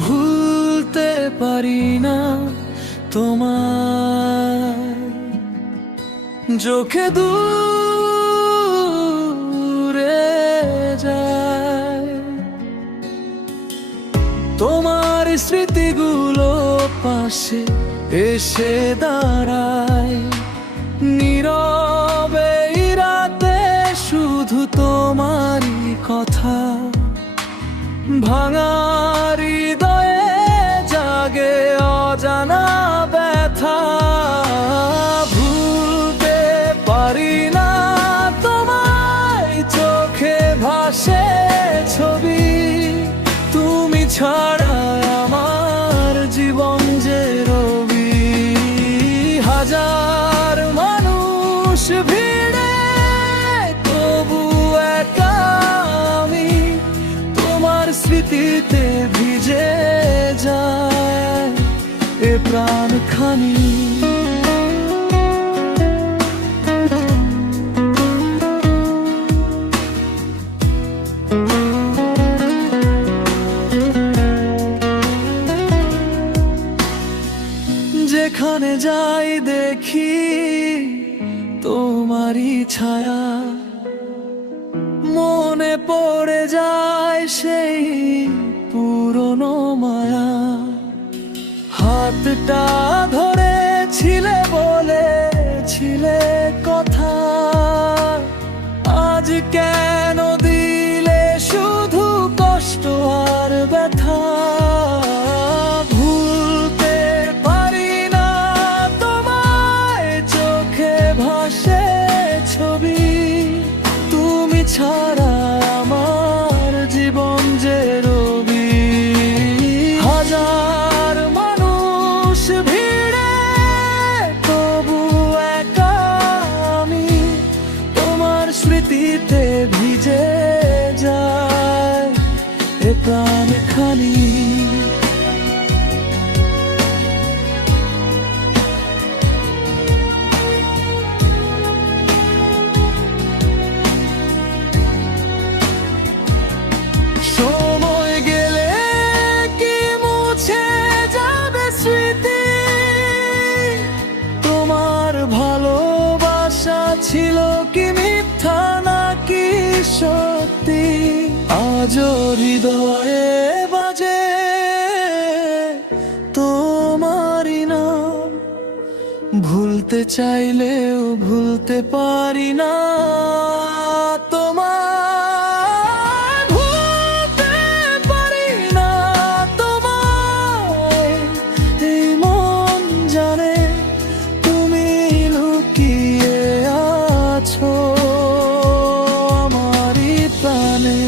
ভুলতে পারি না তোমায়, চোখে দূরে যায় তোমার স্মৃতিগুলো পাশে এসে দাঁড়ায় নীরবে রাতে, শুধু তোমারই কথা ভাঙা হৃদয়ে জাগে অজানা ব্যথা। ভুলতে পারি না তোমায়, চোখে ভাসে ছবি, তুমি ছাড়া আমার জীবন যে রবি। হাজার মানুষ ভিড়ে তবু একা আমি, তোমার স্মৃতিতে ভিজে যায় এ প্রাণখানি। যেখানে যাই দেখি তোমারই ছায়া, মনে পড়ে যায় সেই পুরনো মায়া। হাতটা ধরেছিলে বলেছিলে কথা, আজ কেন দিলে শুধু কষ্ট আর ব্যথা। ভুলতে পারি না তোমায়, চোখে ভাসে ছবি, তুমি ছাড়া আমার জীবন যে রবি। হাজার মানুষ ভিড়ে তবু একা আমি, তোমার স্মৃতিতে ভিজে যায় এ প্রাণখানি। সময় গেলে কি মুছে যাবে স্মৃতি, তোমার ভালোবাসা ছিল কি মিথ্যা নাকি সত্যি। আজও হৃদয়ে বাজে তোমারই নাম, ভুলতে চাইলেও ভুলতে পারি না তোমার। আমারই প্রাণে।